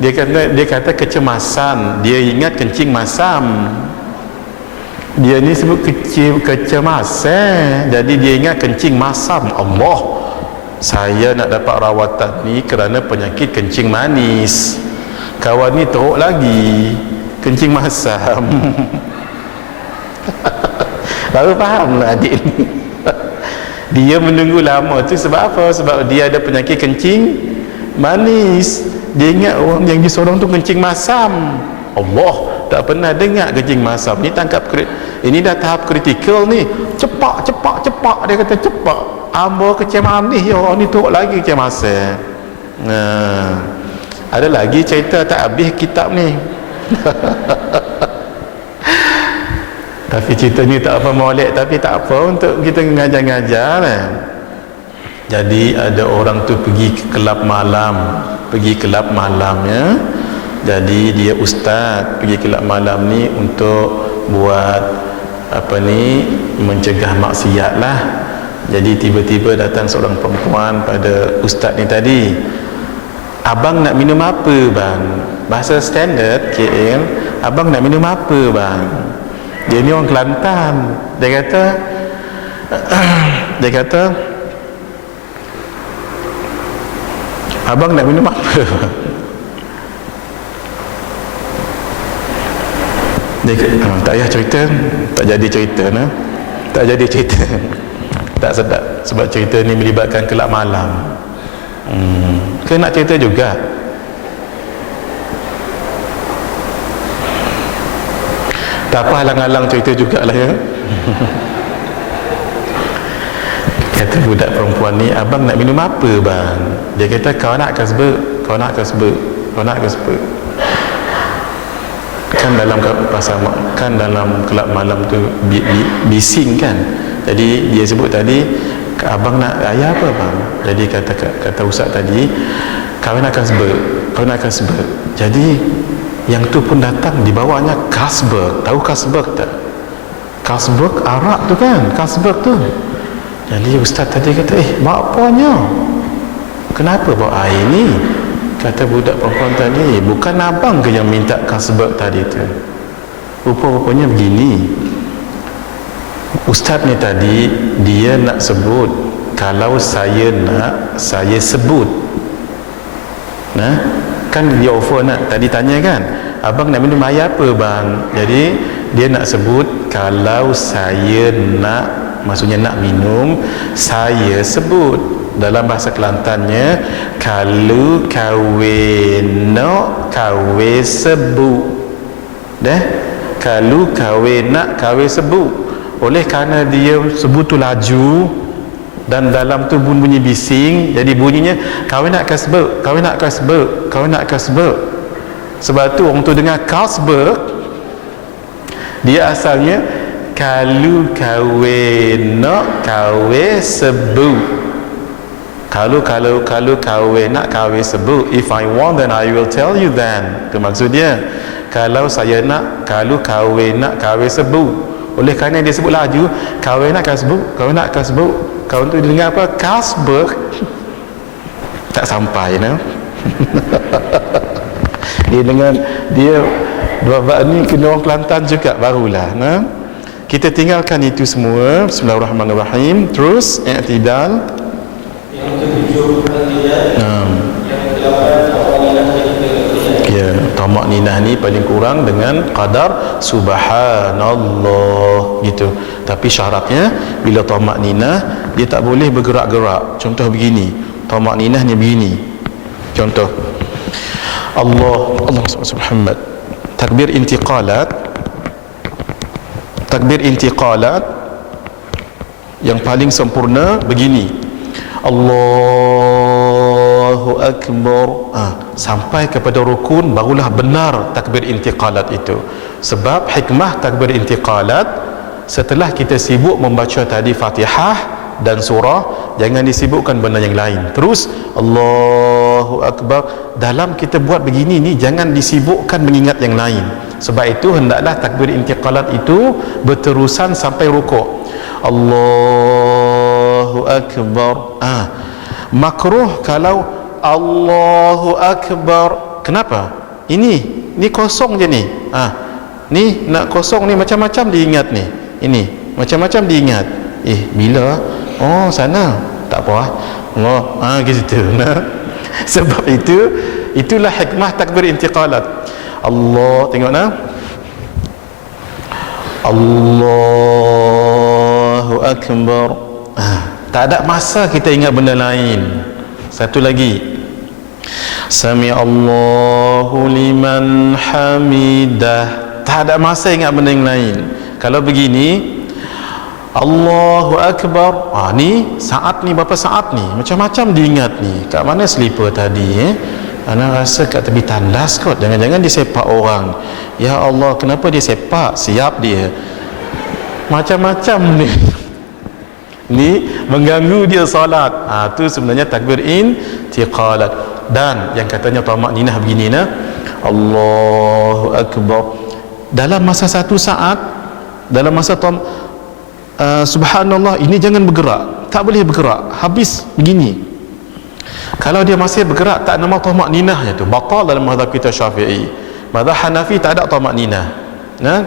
Dia kata kecemasan. Dia ingat kencing masam. Dia ni sebut kecemasan. Jadi dia ingat kencing masam. Allah, saya nak dapat rawatan ni kerana penyakit kencing manis. Kawan ni teruk lagi, kencing masam. Baru faham lah adik ni. Dia menunggu lama tu sebab apa? Sebab dia ada penyakit kencing manis. Dia ingat orang yang disorong tu kencing masam. Allah, tak pernah dengar kencing masam. Ni ini dah tahap kritikal ni. Cepat. Dia kata cepat. Ambo kencing manis ya, orang ni teruk lagi kencing masam. Ada lagi cerita tak habis kitab ni. Tapi cerita ni tak apa molek, tapi tak apa untuk kita ngajar-ngajar kan. Jadi ada orang tu pergi ke kelab malam, ya. Jadi dia ustaz pergi kelab malam ni untuk buat apa ni, mencegah maksiat lah. Jadi tiba-tiba datang seorang perempuan pada ustaz ni tadi, abang nak minum apa bang? Bahasa standard KL, abang nak minum apa bang? Dia ni orang Kelantan. Dia kata abang nak minum apa? Dia kata, tak payah cerita, tak jadi cerita nah. Tak jadi cerita. Tak sedap sebab cerita ni melibatkan kelab malam. Ke nak cerita juga? Tak apa, halang-halang cerita jugalah ya. Kata budak perempuan ni, abang nak minum apa bang? Dia kata, kau nak kasbek. Kan dalam pasal, kan dalam kelab malam tu bising kan. Jadi dia sebut tadi, abang nak ayah apa bang? Jadi kata ustaz tadi, kau nak kasbek. Jadi yang tu pun datang, dibawanya kasbek. Tahu kasbek tak? Kasbek arak tu kan, kasbek tu. Jadi ustaz tadi kata, bawa apanya? Kenapa bawa air ni? Kata budak perempuan tadi, bukan abang ke yang minta kasbek tadi tu? Rupa-rupanya begini, ustaz ni tadi dia nak sebut, kalau saya nak, saya sebut. Nah, kan dia offer nak, tadi tanya kan, abang nak minum air apa bang? Jadi dia nak sebut, kalau saya nak, maksudnya nak minum, saya sebut. Dalam bahasa Kelantannya, kalau kawe nak, kawe sebut. Kalau kawe nak, kawe sebut. Oleh kerana dia sebut tu laju dan dalam tu bunyi bising, jadi bunyinya kau nak kasbek. Sebab tu orang tu dengar kasbek, dia asalnya kalau kawe nak, kawe sebut. Kalau kawe nak, kawe sebut. If I want, then I will tell you then. Itu maksudnya. Kalau saya nak, kalau kawe nak, kawe sebut. Oleh kerana dia sebut laju, kawe nak kasbuk, kau tu dengar apa? Kasbuk. Tak sampai nah. Dia dengan dia dua ni kena orang Kelantan juga barulah nah. Kita tinggalkan itu semua. Bismillahirrahmanirrahim. Terus i'tidal. Yang ketujuh al-i'tidal. Yang ke-8 ya, tamak ninah ni paling kurang dengan qadar subhanallah gitu. Tapi syaratnya bila tamak ninah dia tak boleh bergerak-gerak. Contoh begini, tamak ninah ni begini. Contoh Allah Muhammad. Takbir intiqalat yang paling sempurna begini, Allahu Akbar. Sampai kepada rukun barulah benar takbir intiqalat itu. Sebab hikmah takbir intiqalat, setelah kita sibuk membaca tadi Fatihah dan surah, jangan disibukkan benda yang lain. Terus Allahu Akbar. Dalam kita buat begini ni, jangan disibukkan mengingat yang lain. Sebab itu hendaklah takbir intiqalat itu berterusan sampai rukuk. Allahu Akbar. Makruh kalau Allahu Akbar. Kenapa? Ini kosong je ni. Ni nak kosong ni macam-macam diingat ni. Ini macam-macam diingat. Bila? Oh, sana. Tak apa. Allah. Gitu. Nah. Sebab itulah hikmah takbir intiqalat. Allah, tengok nah. Allahu Akbar. Tak ada masa kita ingat benda lain. Satu lagi, Sami Allahu liman hamidah. Tak ada masa ingat benda yang lain. Kalau begini, Allahu Akbar. Ni saat ni berapa saat ni? Macam-macam diingat ni. Kat mana slipper tadi? Ana rasa kat tepi tandas kot. Jangan-jangan dia sepak orang. Ya Allah, kenapa dia sepak? Siap dia. macam-macam ni. Ni mengganggu dia solat. Tu sebenarnya takbir intiqalat. Dan yang katanya tamak ninah begini nah, Allahu Akbar dalam masa satu saat, dalam masa subhanallah ini jangan bergerak, tak boleh bergerak, habis begini. Kalau dia masih bergerak, tak nama tamak ninahnya tu batal dalam mazhab kita Syafi'i. Mazhab Hanafi tak ada tamak ninah.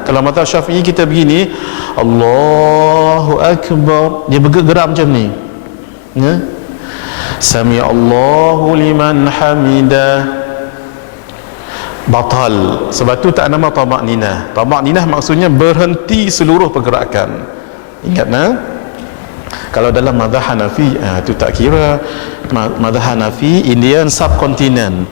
Kalau mazhab Syafi'i kita begini, Allahu Akbar, dia bergerak macam ni. Sami Allahu liman hamidah, batal. Sebab tu tak nama tamak ninah. Tamak ninah maksudnya berhenti seluruh pergerakan. Ingat kalau dalam mazhab Hanafi tu tak kira. Mazhab Hanafi Indian subcontinent,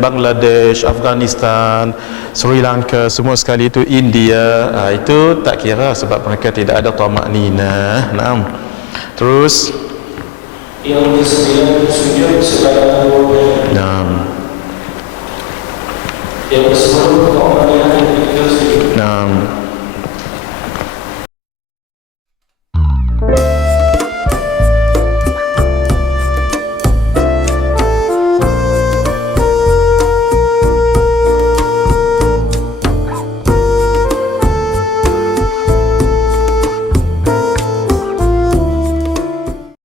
Bangladesh, Afghanistan, Sri Lanka, semua sekali itu India, itu tak kira sebab mereka tidak ada tamak ninah. Terus yang ke-9 sujud sebagai yang ke-10 tamak ninah yang ke-3 sujud.